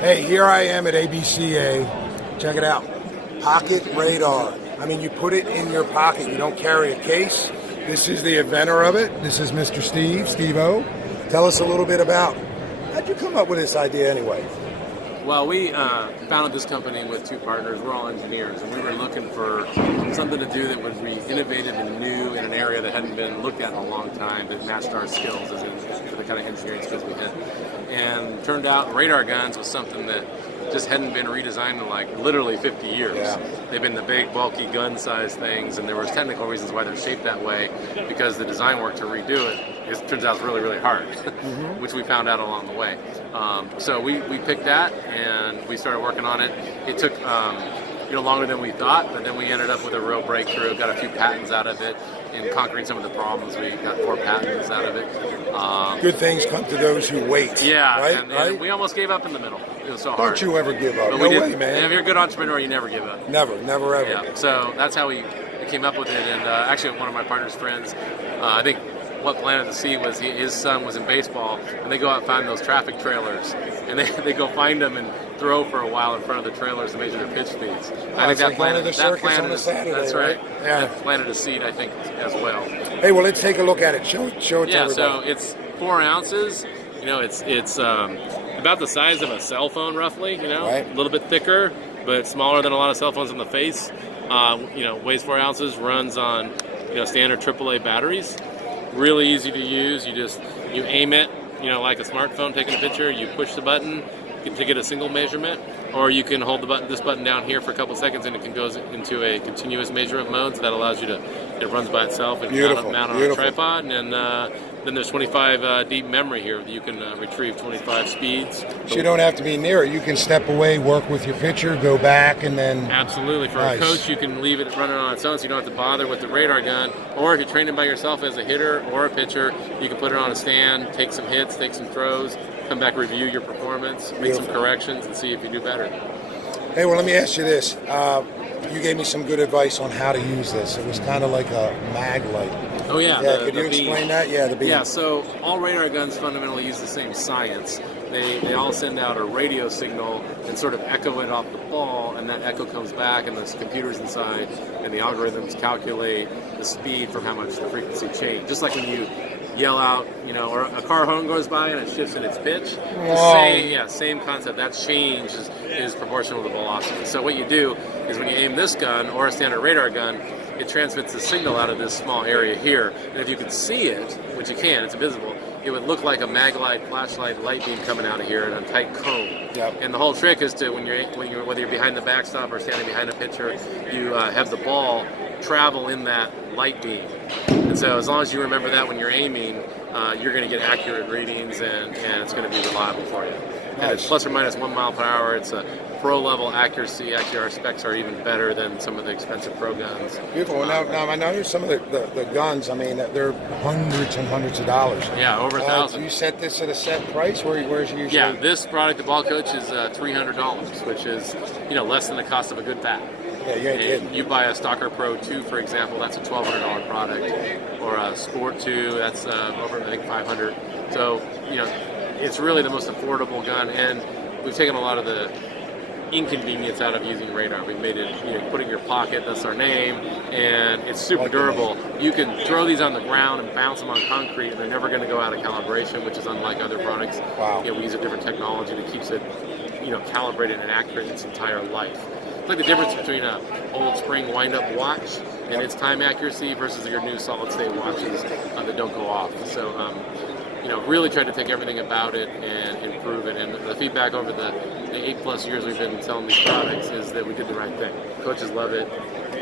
Hey, here I am at ABCA. Check it out. Pocket radar. I mean, you put it in your pocket. You don't carry a case. This is the inventor of it. This is Mr. Steve-O. Tell us a little bit about, how'd you come up with this idea anyway? Well, we founded this company with two partners. We're all engineers, and we were looking for something to do that would be innovative and new in an area that hadn't been looked at in a long time, that matched our skills as in for the kind of engineering skills we had. And turned out radar guns was something that just hadn't been redesigned in like literally 50 years. Yeah. They've been the big, bulky gun-sized things, and there was technical reasons why they're shaped that way, because the design work to redo it turns out it's really, really hard, which we found out along the way. So we picked that, and we started working on it. It took longer than we thought, but then we ended up with a real breakthrough, got a few patents out of it, and conquering some of the problems. We got 4 patents out of it. Good things come to those who wait. Yeah, right? And we almost gave up in the middle. It was so hard. Don't you ever give up. But No way, man. And if you're a good entrepreneur, you never give up. Never ever. Yeah, so that's how we came up with it. And actually, one of my partner's friends, I think what planted the seed was his son was in baseball, and they go out and find those traffic trailers, and they go find them and throw for a while in front of the trailers to measure their pitch speeds. I think that planted the circus on a Saturday, that's right. Yeah. That planted a seed, I think, as well. Hey, well, let's take a look at it. Show it to everybody. Yeah, so it's 4 ounces. It's about the size of a cell phone, roughly. Right. A little bit thicker, but smaller than a lot of cell phones in the face. Weighs 4 ounces. Runs on standard AAA batteries. Really easy to use. You aim it, like a smartphone, taking a picture. You push the button to get a single measurement, or you can hold this button down here for a couple seconds, and it can go into a continuous measurement mode. So that allows you it runs by itself and mount on a tripod, and then there's 25 deep memory here. You can retrieve 25 speeds. So you don't have to be near it. You can step away, work with your pitcher, go back, and then... Absolutely. For a coach, you can leave it running on its own, so you don't have to bother with the radar gun. Or if you're training by yourself as a hitter or a pitcher, you can put it on a stand, take some hits, take some throws, come back, review your performance, make some corrections, and see if you do better. Hey, well, let me ask you this. You gave me some good advice on how to use this. It was kind of like a mag light. Oh, yeah. Could you explain that? Yeah, the beam. Yeah, so all radar guns fundamentally use the same science. They all send out a radio signal and sort of echo it off the ball, and that echo comes back, and there's computers inside, and the algorithms calculate the speed from how much the frequency changed. Just like when you yell out, or a car horn goes by and it shifts in its pitch. Same concept. That change is proportional to velocity. So what you do is when you aim this gun or a standard radar gun, it transmits the signal out of this small area here. And if you could see it, which you can, it's invisible, it would look like a mag light, flashlight, light beam coming out of here in a tight cone. Yep. And the whole trick is to, whether you're behind the backstop or standing behind a pitcher, you have the ball travel in that light beam. And so as long as you remember that when you're aiming, you're going to get accurate readings, and it's going to be reliable for you. And it's plus or minus 1 mile per hour. It's a pro-level accuracy. Actually, our specs are even better than some of the expensive pro guns. Beautiful. Now I know some of the guns, I mean, they're hundreds and hundreds of dollars. Yeah, over $1,000. You set this at a set price? Where's usually? Yeah, this product, the Ball Coach, is $300, which is less than the cost of a good bat. Yeah, you ain't kidding. You buy a Stalker Pro 2, for example, that's a $1,200 product, or a Sport 2, that's over, I think, $500. So, it's really the most affordable gun, and we've taken a lot of the inconvenience out of using radar. We've made it, put it in your pocket, that's our name, and it's super durable. You can throw these on the ground and bounce them on concrete, and they're never going to go out of calibration, which is unlike other products. Wow. We use a different technology that keeps it, calibrated and accurate its entire life. It's like the difference between an old spring wind-up watch and its time accuracy versus your new solid-state watches that don't go off. So, really tried to take everything about it and improve it. And the feedback over the 8+ years we've been selling these products is that we did the right thing. Coaches love it.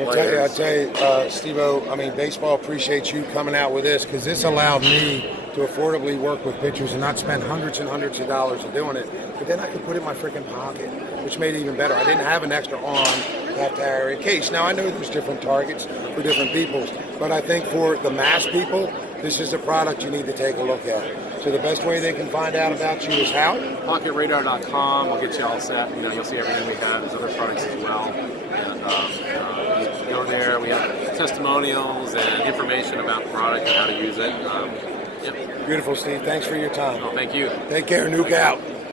I'll tell you, Steve-O, I mean, baseball appreciates you coming out with this, because this allowed me to affordably work with pitchers and not spend hundreds and hundreds of dollars of doing it. But then I could put it in my freaking pocket, which made it even better. I didn't have an extra arm to have to carry a case. Now, I know there's different targets for different people, but I think for the mass people, this is a product you need to take a look at. So the best way they can find out about you is how? PocketRadar.com. We'll get you all set. You'll see everything we have. There's other products as well. And you go there. We have testimonials and information about the product and how to use it. Beautiful, Steve. Thanks for your time. Oh, thank you. Take care. Nuke out.